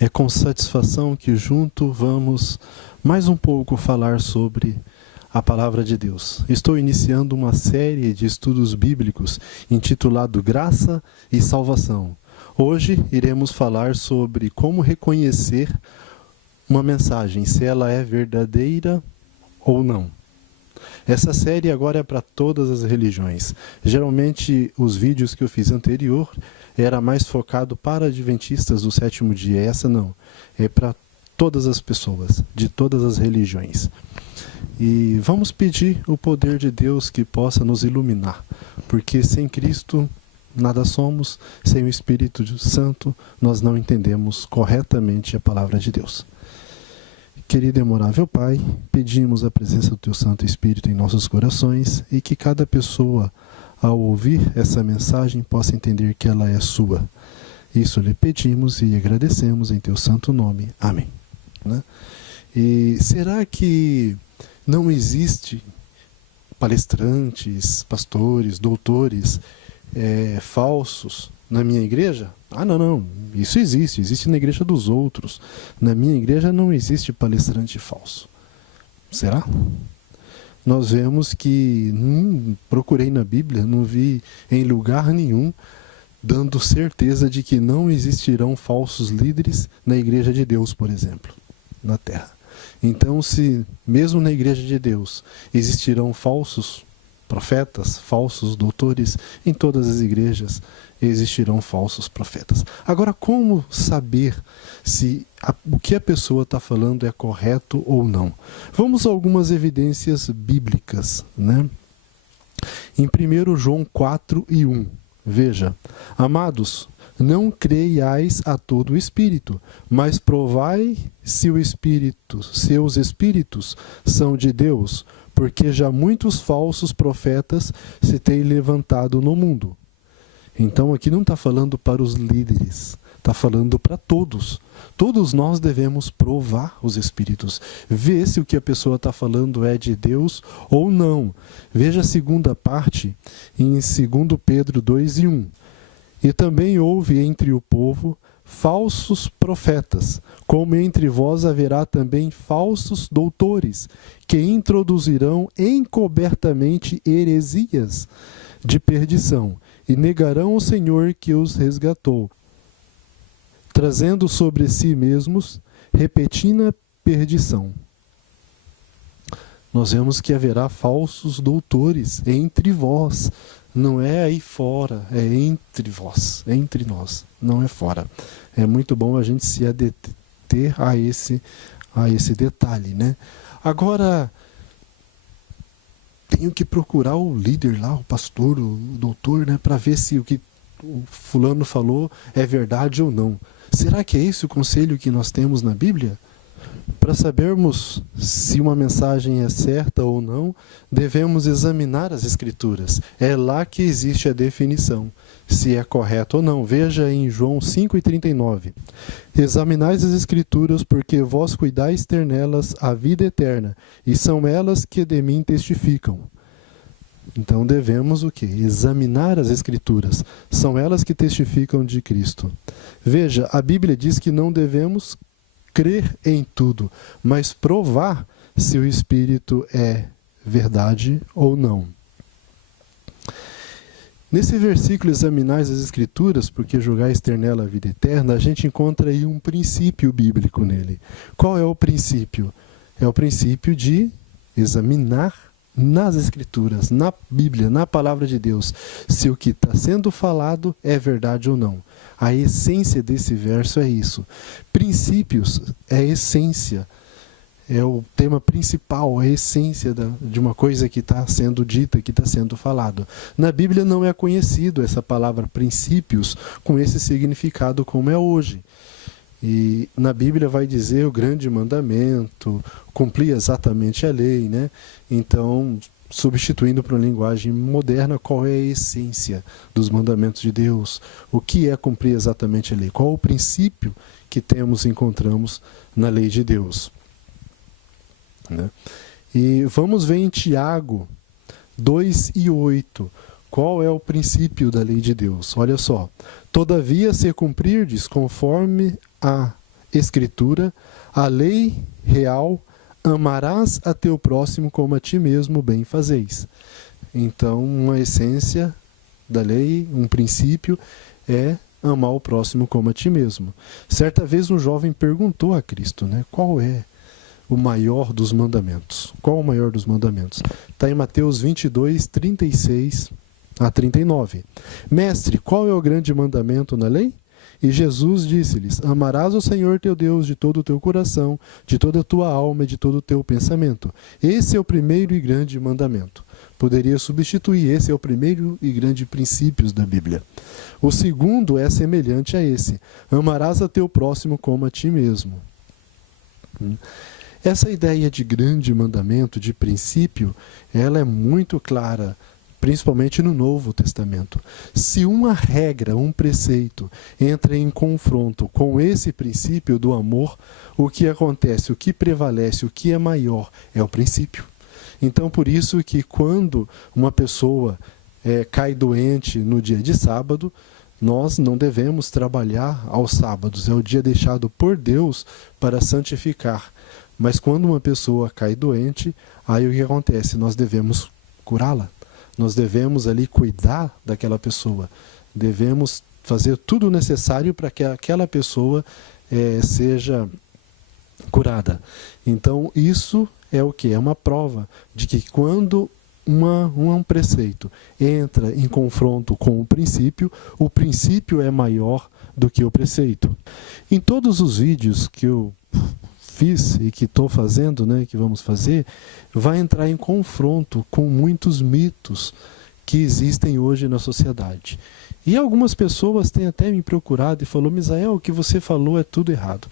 É com satisfação que junto vamos mais um pouco falar sobre a Palavra de Deus. Estou iniciando uma série de estudos bíblicos intitulado Graça e Salvação. Hoje iremos falar sobre como reconhecer uma mensagem, se ela é verdadeira ou não. Essa série agora é para todas as religiões. Geralmente os vídeos que eu fiz anterior era mais focado para adventistas do sétimo dia. Essa não, é para todas as pessoas, de todas as religiões. E vamos pedir o poder de Deus que possa nos iluminar, porque sem Cristo nada somos, sem o Espírito Santo nós não entendemos corretamente a palavra de Deus. Querido e amorável Pai, pedimos a presença do Teu Santo Espírito em nossos corações e que cada pessoa, ao ouvir essa mensagem, possa entender que ela é sua. Isso lhe pedimos e agradecemos em Teu santo nome. Amém. E será que não existe palestrantes, pastores, doutores falsos na minha igreja? Ah, não, isso existe na igreja dos outros. Na minha igreja não existe palestrante falso. Será? Nós vemos que, procurei na Bíblia, não vi em lugar nenhum, dando certeza de que não existirão falsos líderes na igreja de Deus, por exemplo, na terra. Então, se mesmo na igreja de Deus existirão falsos profetas, falsos doutores, em todas as igrejas existirão falsos profetas. Agora, como saber se o que a pessoa está falando é correto ou não? Vamos a algumas evidências bíblicas, né? Em 1 João 4:1, veja: amados, não creiais a todo o espírito, mas provai se seus espíritos são de Deus, porque já muitos falsos profetas se têm levantado no mundo. Então aqui não está falando para os líderes, está falando para todos. Todos nós devemos provar os espíritos, ver se o que a pessoa está falando é de Deus ou não. Veja a segunda parte em 2 Pedro 2:1. E também houve entre o povo falsos profetas, como entre vós haverá também falsos doutores, que introduzirão encobertamente heresias de perdição, e negarão o Senhor que os resgatou, trazendo sobre si mesmos repentina perdição. Nós vemos que haverá falsos doutores entre vós. Não é aí fora, é entre vós, é entre nós, não é fora. É muito bom a gente se adeter a esse detalhe, né? Agora, tenho que procurar o líder lá, o pastor, o doutor, né, para ver se o que o fulano falou é verdade ou não. Será que é esse o conselho que nós temos na Bíblia? Para sabermos se uma mensagem é certa ou não, devemos examinar as Escrituras. É lá que existe a definição, se é correto ou não. Veja em João 5:39. Examinais as Escrituras, porque vós cuidais ter nelas a vida eterna, e são elas que de mim testificam. Então devemos o quê? Examinar as Escrituras. São elas que testificam de Cristo. Veja, a Bíblia diz que não devemos crer em tudo, mas provar se o Espírito é verdade ou não. Nesse versículo, examinais as Escrituras, porque julgais ter nela a vida eterna, a gente encontra aí um princípio bíblico nele. Qual é o princípio? É o princípio de examinar nas Escrituras, na Bíblia, na Palavra de Deus, se o que está sendo falado é verdade ou não. A essência desse verso é isso. Princípios é a essência, é o tema principal, a essência de uma coisa que está sendo dita, que está sendo falado. Na Bíblia não é conhecido essa palavra princípios com esse significado como é hoje. E na Bíblia vai dizer o grande mandamento, cumprir exatamente a lei, né? Então, substituindo para uma linguagem moderna, qual é a essência dos mandamentos de Deus? O que é cumprir exatamente a lei? Qual o princípio que encontramos na lei de Deus? Né? E vamos ver em Tiago 2:8. Qual é o princípio da lei de Deus? Olha só. Todavia, se cumprirdes conforme a Escritura, a lei real, amarás a teu próximo como a ti mesmo bem fazeis. Então, uma essência da lei, um princípio, é amar o próximo como a ti mesmo. Certa vez um jovem perguntou a Cristo, né, qual é o maior dos mandamentos? Qual o maior dos mandamentos? Está em Mateus 22, 36 a 39. Mestre, qual é o grande mandamento na lei? E Jesus disse-lhes, amarás o Senhor teu Deus de todo o teu coração, de toda a tua alma e de todo o teu pensamento. Esse é o primeiro e grande mandamento. Poderia substituir, esse é o primeiro e grande princípio da Bíblia. O segundo é semelhante a esse, amarás a teu próximo como a ti mesmo. Essa ideia de grande mandamento, de princípio, ela é muito clara, principalmente no Novo Testamento. Se uma regra, um preceito, entra em confronto com esse princípio do amor, o que acontece, o que prevalece, o que é maior, é o princípio. Então, por isso que quando uma pessoa cai doente no dia de sábado, nós não devemos trabalhar aos sábados, é o dia deixado por Deus para santificar. Mas quando uma pessoa cai doente, aí o que acontece? Nós devemos curá-la. Nós devemos ali cuidar daquela pessoa. Devemos fazer tudo o necessário para que aquela pessoa seja curada. Então, isso é o que? É uma prova de que quando um preceito entra em confronto com o princípio é maior do que o preceito. Em todos os vídeos que eu fiz e que estou fazendo, né, que vamos fazer, vai entrar em confronto com muitos mitos que existem hoje na sociedade. E algumas pessoas têm até me procurado e falou, Misael, o que você falou é tudo errado.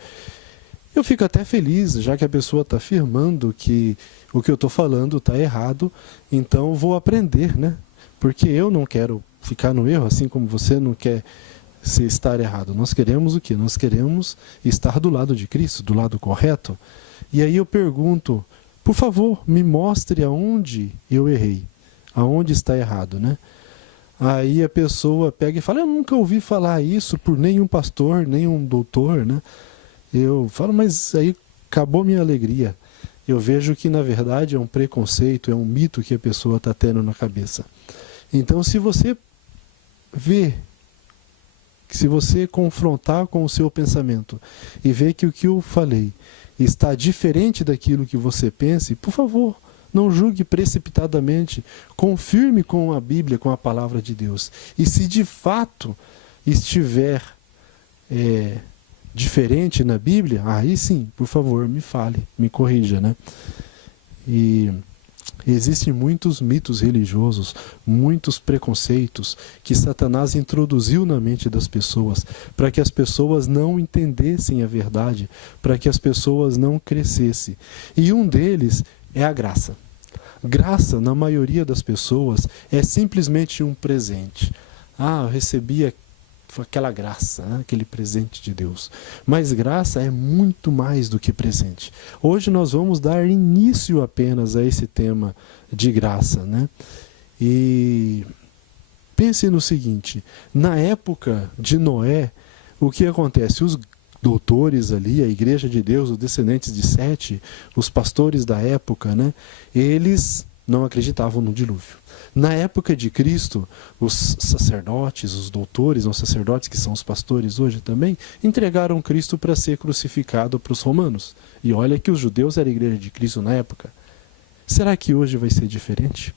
Eu fico até feliz, já que a pessoa está afirmando que o que eu estou falando está errado, então vou aprender, né? Porque eu não quero ficar no erro, assim como você não quer estar errado. Nós queremos o quê? Nós queremos estar do lado de Cristo, do lado correto. E aí eu pergunto, por favor, me mostre aonde eu errei, aonde está errado, né? Aí a pessoa pega e fala, eu nunca ouvi falar isso por nenhum pastor, nenhum doutor, né? Eu falo, mas aí acabou minha alegria. Eu vejo que na verdade é um preconceito, é um mito que a pessoa está tendo na cabeça. Então se você vê, se você confrontar com o seu pensamento e ver que o que eu falei está diferente daquilo que você pense, por favor, não julgue precipitadamente, confirme com a Bíblia, com a palavra de Deus. E se de fato estiver diferente na Bíblia, aí sim, por favor, me fale, me corrija, né? E existem muitos mitos religiosos, muitos preconceitos que Satanás introduziu na mente das pessoas para que as pessoas não entendessem a verdade, para que as pessoas não crescessem. E um deles é a graça. Graça, na maioria das pessoas, é simplesmente um presente. Ah, eu recebi aquela graça, né? Aquele presente de Deus. Mas graça é muito mais do que presente. Hoje nós vamos dar início apenas a esse tema de graça, né? E pense no seguinte, na época de Noé, o que acontece? Os doutores ali, a igreja de Deus, os descendentes de Sete, os pastores da época, né? Eles não acreditavam no dilúvio. Na época de Cristo, os sacerdotes, os doutores, os sacerdotes que são os pastores hoje também, entregaram Cristo para ser crucificado para os romanos. E olha que os judeus eram a igreja de Cristo na época. Será que hoje vai ser diferente?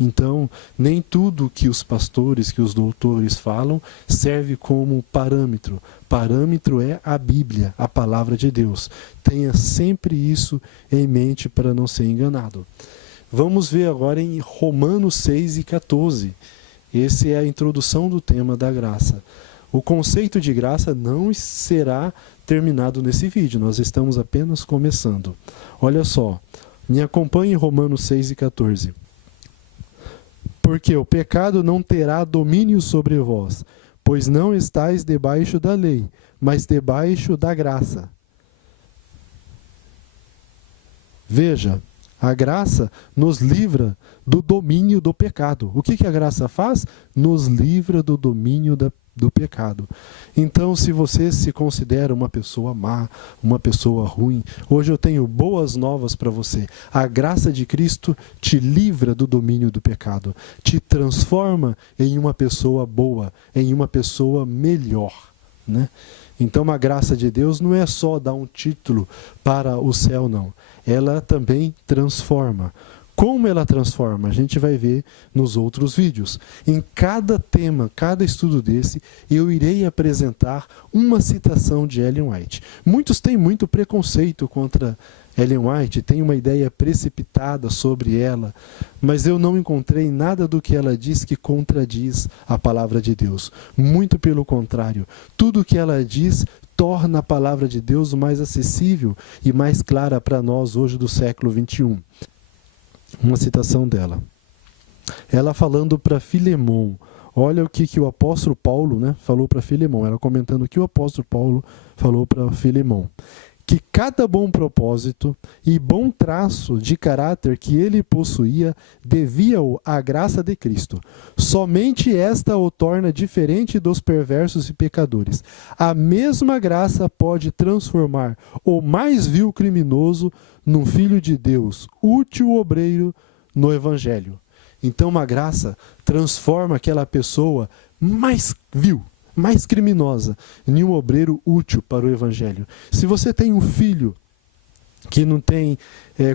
Então, nem tudo que os pastores, que os doutores falam, serve como parâmetro. Parâmetro é a Bíblia, a palavra de Deus. Tenha sempre isso em mente para não ser enganado. Vamos ver agora em Romanos 6 e 14. Essa é a introdução do tema da graça. O conceito de graça não será terminado nesse vídeo, nós estamos apenas começando. Olha só, me acompanhe em Romanos 6 e 14. Porque o pecado não terá domínio sobre vós, pois não estáis debaixo da lei, mas debaixo da graça. Veja, a graça nos livra do domínio do pecado. O que a graça faz? Nos livra do domínio do pecado. Então, se você se considera uma pessoa má, uma pessoa ruim, hoje eu tenho boas novas para você. A graça de Cristo te livra do domínio do pecado, te transforma em uma pessoa boa, em uma pessoa melhor, né? Então, a graça de Deus não é só dar um título para o céu, não. Ela também transforma. Como ela transforma? A gente vai ver nos outros vídeos. Em cada tema, cada estudo desse, eu irei apresentar uma citação de Ellen White. Muitos têm muito preconceito contra Ellen White, têm uma ideia precipitada sobre ela, mas eu não encontrei nada do que ela diz que contradiz a palavra de Deus. Muito pelo contrário, tudo o que ela diz torna a palavra de Deus mais acessível e mais clara para nós hoje do século XXI. Uma citação dela. Ela falando para Filemon. Olha o que o apóstolo Paulo, né, falou para Filemon. Ela comentando o que o apóstolo Paulo falou para Filemon. Que cada bom propósito e bom traço de caráter que ele possuía devia-o à graça de Cristo. Somente esta o torna diferente dos perversos e pecadores. A mesma graça pode transformar o mais vil criminoso num filho de Deus, útil obreiro no Evangelho. Então, uma graça transforma aquela pessoa mais vil, mais criminosa, em um obreiro útil para o Evangelho. Se você tem um filho que não tem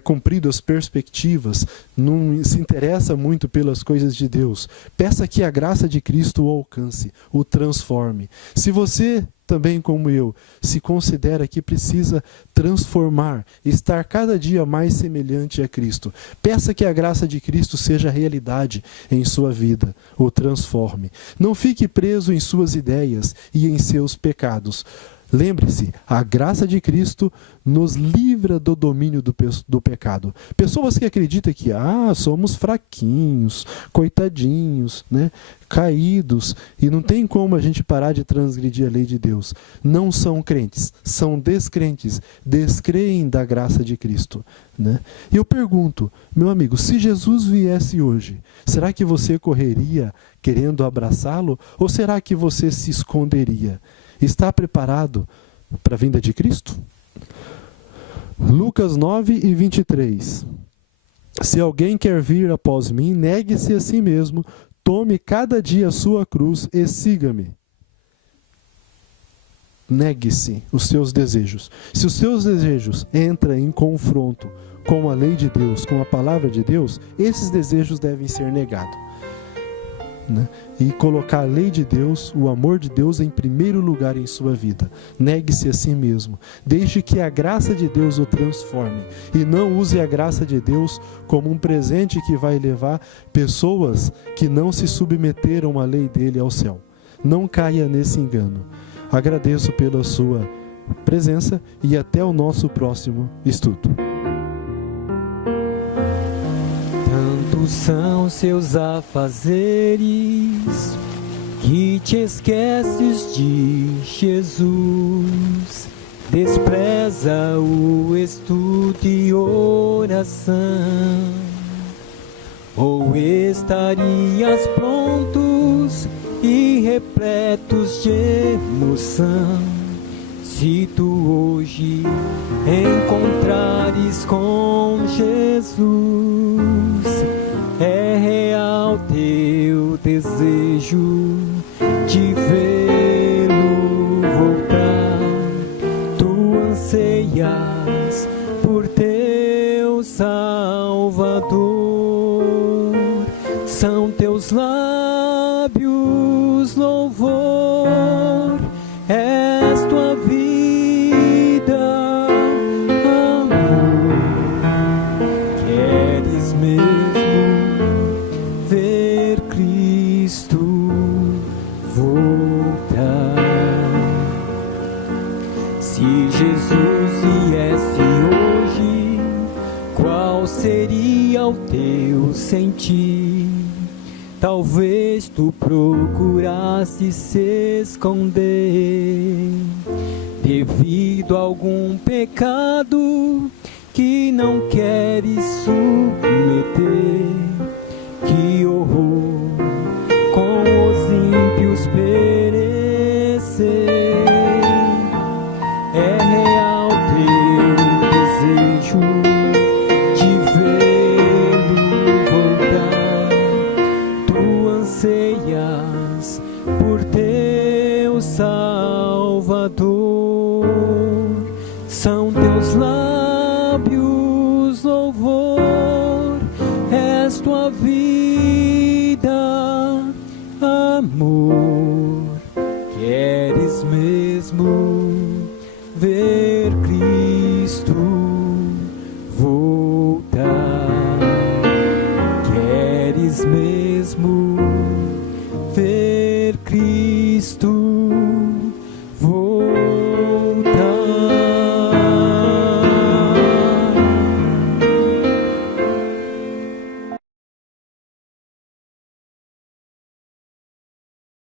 cumprido as perspectivas, não se interessa muito pelas coisas de Deus, peça que a graça de Cristo o alcance, o transforme. Se você, também como eu, se considera que precisa transformar, estar cada dia mais semelhante a Cristo, peça que a graça de Cristo seja realidade em sua vida, o transforme. Não fique preso em suas ideias e em seus pecados. Lembre-se, a graça de Cristo nos livra do domínio do pecado. Pessoas que acreditam que somos fraquinhos, coitadinhos, né, caídos, e não tem como a gente parar de transgredir a lei de Deus. Não são crentes, são descrentes, descreem da graça de Cristo, né? E eu pergunto, meu amigo, se Jesus viesse hoje, será que você correria querendo abraçá-lo? Ou será que você se esconderia? Está preparado para a vinda de Cristo? Lucas 9:23. Se alguém quer vir após mim, negue-se a si mesmo, tome cada dia a sua cruz e siga-me. Negue-se os seus desejos. Se os seus desejos entram em confronto com a lei de Deus, com a palavra de Deus, esses desejos devem ser negados. Né? E colocar a lei de Deus, o amor de Deus em primeiro lugar em sua vida. Negue-se a si mesmo. Deixe que a graça de Deus o transforme. E não use a graça de Deus como um presente que vai levar pessoas que não se submeteram à lei dele ao céu. Não caia nesse engano. Agradeço pela sua presença e até o nosso próximo estudo. São seus afazeres que te esqueces de Jesus, despreza o estudo e oração, ou estarias prontos e repletos de emoção, se tu hoje encontrares com Jesus. É real teu desejo de vê-lo voltar. Tu anseias por teu Salvador. São teus lábios louvor. És tua vida, amor. Queres mesmo ver Cristo voltar? Se Jesus viesse hoje, qual seria o teu sentir? Talvez tu procurasse se esconder devido a algum pecado que não queres submeter. Que horror, com os ímpios perecer. meu Salvador. São teus lábios, louvor, és tua vida, amor. Queres mesmo ver